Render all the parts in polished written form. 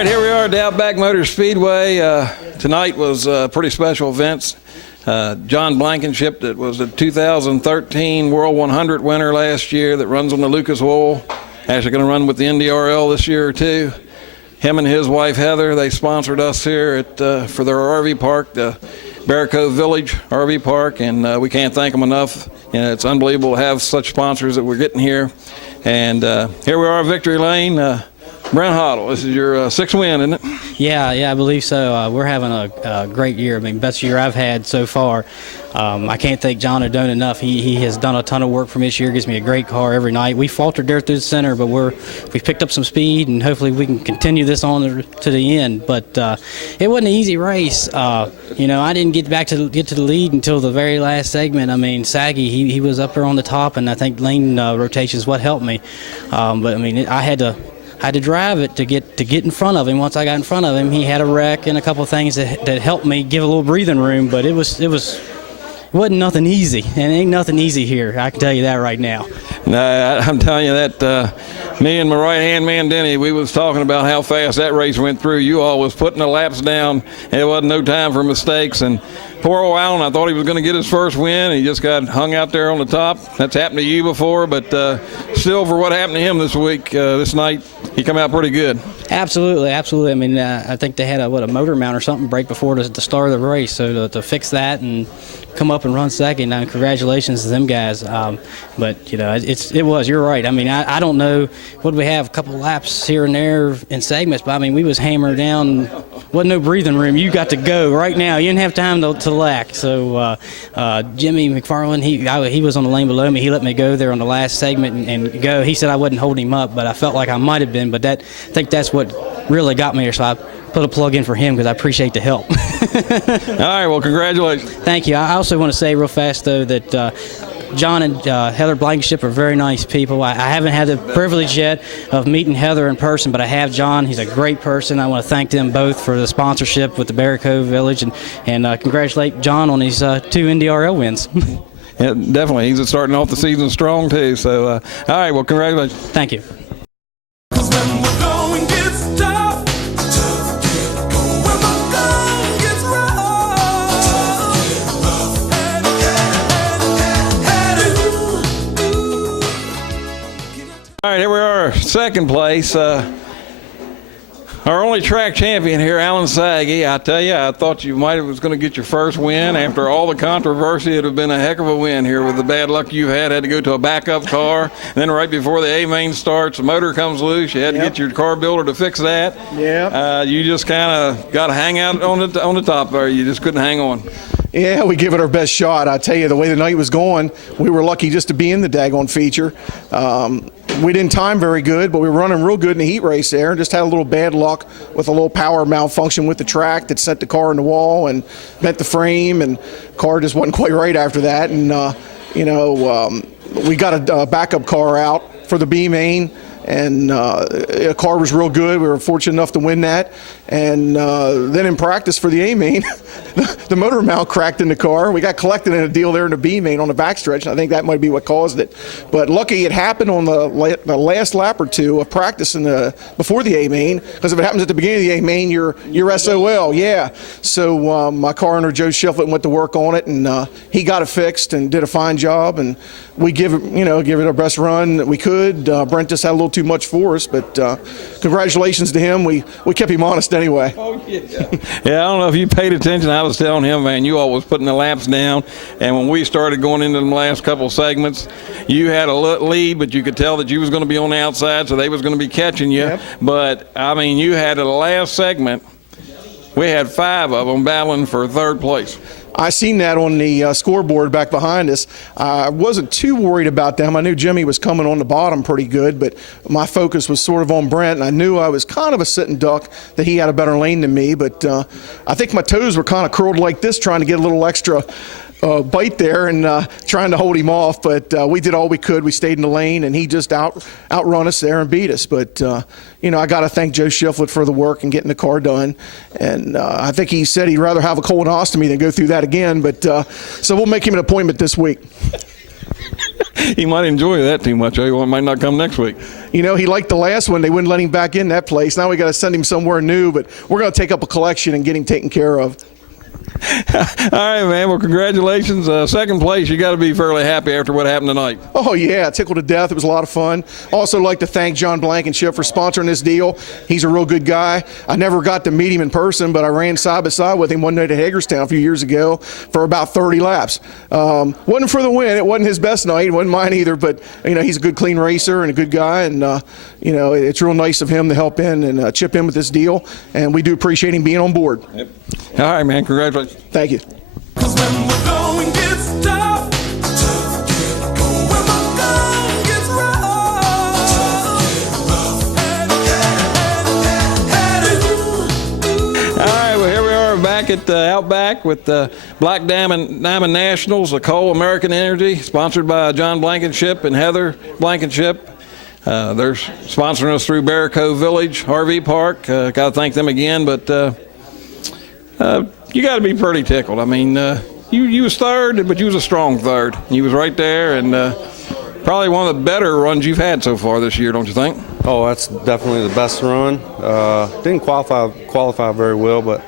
right, here we are at the Outback Motor Speedway. Tonight was pretty special events. John Blankenship, that was the 2013 World 100 winner last year, that runs on the Lucas Oil, actually going to run with the NDRL this year too. Him and his wife Heather, they sponsored us here at for their RV park, the Bear Cove Village RV Park, and we can't thank them enough. You know, it's unbelievable to have such sponsors that we're getting here. And here we are at Victory Lane. Brent Hoddle, this is your sixth win, isn't it? Yeah, I believe so. We're having a great year. I mean, best year I've had so far. I can't thank John O'Donnell enough. He has done a ton of work for me this year. Gives me a great car every night. We faltered there through the center, but we've picked up some speed, and hopefully we can continue this on to the end. But it wasn't an easy race. You know, I didn't get to the lead until the very last segment. I mean, Saggy, he was up there on the top, and I think lane rotation is what helped me. But I mean, I had to drive it to get in front of him. Once I got in front of him, he had a wreck and a couple of things that helped me give a little breathing room. But it wasn't nothing easy, and ain't nothing easy here. I can tell you that right now. No, I'm telling you that. Me and my right-hand man, Denny, we was talking about how fast that race went through. You all was putting the laps down, and it wasn't no time for mistakes. And poor old Allen, I thought he was going to get his first win. He just got hung out there on the top. That's happened to you before, but still, for what happened to him this week, this night, he come out pretty good. Absolutely. I mean, I think they had a motor mount or something break before the start of the race, so to fix that and come up and run second. Now, congratulations to them guys. But you know, you're right. I mean, I don't know, what did we have, a couple laps here and there in segments, but I mean, we was hammered down. Wasn't no breathing room. You got to go right now. You didn't have time to lack. So Jimmy McFarland, he was on the lane below me. He let me go there on the last segment and go. He said I wouldn't hold him up, but I felt like I might have been. But I think that's what really got me there. So I put a plug in for him because I appreciate the help. All right, well, congratulations. Thank you. I also want to say real fast, though, that John and Heather Blankenship are very nice people. I haven't had the privilege yet of meeting Heather in person, but I have John. He's a great person. I want to thank them both for the sponsorship with the Bear Cove Village, and congratulate John on his 2 NDRL wins. Yeah, definitely. He's starting off the season strong, too. So, all right, well, congratulations. Thank you. All right, here we are, second place. Our only track champion here, Alan Saggy. I tell you, I thought you might have was going to get your first win. After all the controversy, it would have been a heck of a win here with the bad luck you've had to go to a backup car. And then right before the A-main starts, the motor comes loose. You had to get your car builder to fix that. Yeah. You just kind of got to hang out on the top there. You just couldn't hang on. Yeah, we give it our best shot. I tell you, the way the night was going, we were lucky just to be in the daggone feature. We didn't time very good, but we were running real good in the heat race there. Just had a little bad luck with a little power malfunction with the track that sent the car in the wall and bent the frame, and the car just wasn't quite right after that. And, we got a backup car out for the B-main, and the car was real good. We were fortunate enough to win that. And then in practice for the A-main, the motor mount cracked in the car. We got collected in a deal there in the B-main on the backstretch, and I think that might be what caused it. But lucky it happened on the last lap or two of practice before the A-main, because if it happens at the beginning of the A-main, you're SOL. Yeah. So my car owner, Joe Shiflett, went to work on it, and he got it fixed and did a fine job. And we give it our best run that we could. Brent just had a little too much for us, but congratulations to him. We kept him honest anyway. Oh, yeah. Yeah, I don't know if you paid attention. I was telling him, man, you all was putting the laps down, and when we started going into the last couple segments, you had a lead, but you could tell that you was going to be on the outside, so they was going to be catching you. Yep. But, I mean, you had the last segment, we had 5 of them battling for third place. I seen that on the scoreboard back behind us. I wasn't too worried about them. I knew Jimmy was coming on the bottom pretty good, but my focus was sort of on Brent, and I knew I was kind of a sitting duck, that he had a better lane than me. But I think my toes were kind of curled like this, trying to get a little extra bite there and trying to hold him off. But we did all we could. We stayed in the lane, and he just outrun us there and beat us. But I got to thank Joe Shiflett for the work and getting the car done. And I think he said he'd rather have a colonostomy than go through that again. But so we'll make him an appointment this week. He might enjoy that too much. He might not come next week. You know, he liked the last one. They wouldn't let him back in that place. Now we got to send him somewhere new, but we're going to take up a collection and get him taken care of. All right, man. Well, congratulations. Second place, you got to be fairly happy after what happened tonight. Oh, yeah, tickled to death. It was a lot of fun. Also like to thank John Blankenship for sponsoring this deal. He's a real good guy. I never got to meet him in person, but I ran side by side with him one night at Hagerstown a few years ago for about 30 laps. Wasn't for the win. It wasn't his best night. It wasn't mine either, but, you know, he's a good, clean racer and a good guy, and, you know, it's real nice of him to help in and chip in with this deal, and we do appreciate him being on board. Yep. All right, man. Congratulations. Thank you. 'Cause when we're going gets tough, when we're going gets rough, All right, well, here we are back at Outback with the Black Diamond Nationals, the Cole American Energy, sponsored by John Blankenship and Heather Blankenship. They're sponsoring us through Bear Cove Village RV Park. Got to thank them again, but you got to be pretty tickled. I mean, you was third, but you was a strong third. You was right there, and probably one of the better runs you've had so far this year, don't you think? Oh, that's definitely the best run. Didn't qualify very well, but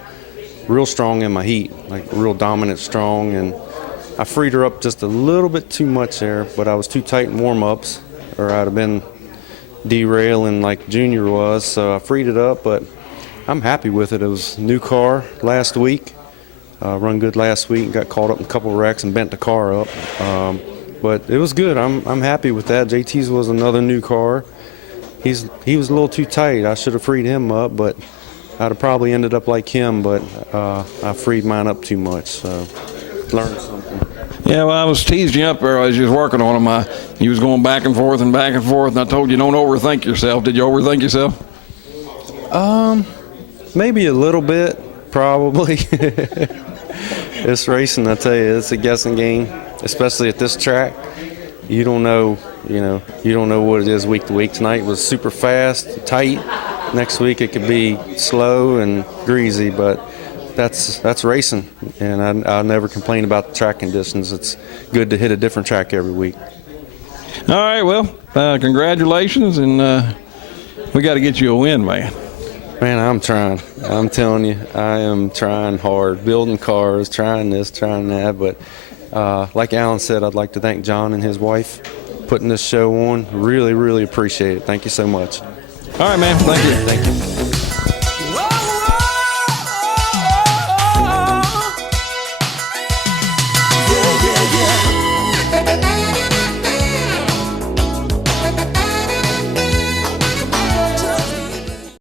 real strong in my heat, like real dominant, strong, and I freed her up just a little bit too much there, but I was too tight in warm-ups, or I'd have been derailing like Junior was, so I freed it up, but I'm happy with it. It was a new car last week, run good last week, got caught up in a couple of wrecks and bent the car up, but it was good. I'm happy with that. JT's was another new car. He was a little too tight. I should have freed him up, but I'd have probably ended up like him, but I freed mine up too much, so learned something. Yeah, well, I was teasing you up there as you was working on them. You was going back and forth, and I told you don't overthink yourself. Did you overthink yourself? Maybe a little bit, probably. It's racing, I tell you, it's a guessing game, especially at this track. You don't know what it is week to week. Tonight was super fast, tight. Next week it could be slow and greasy, but that's racing, and I'll never complain about the track conditions. It's good to hit a different track every week. All right, well, congratulations, and we got to get you a win, man. Man, I'm trying. I'm telling you, I am trying hard, building cars, trying this, trying that. But like Alan said, I'd like to thank John and his wife putting this show on. Really, really appreciate it. Thank you so much. All right, man. Thank you. Thank you.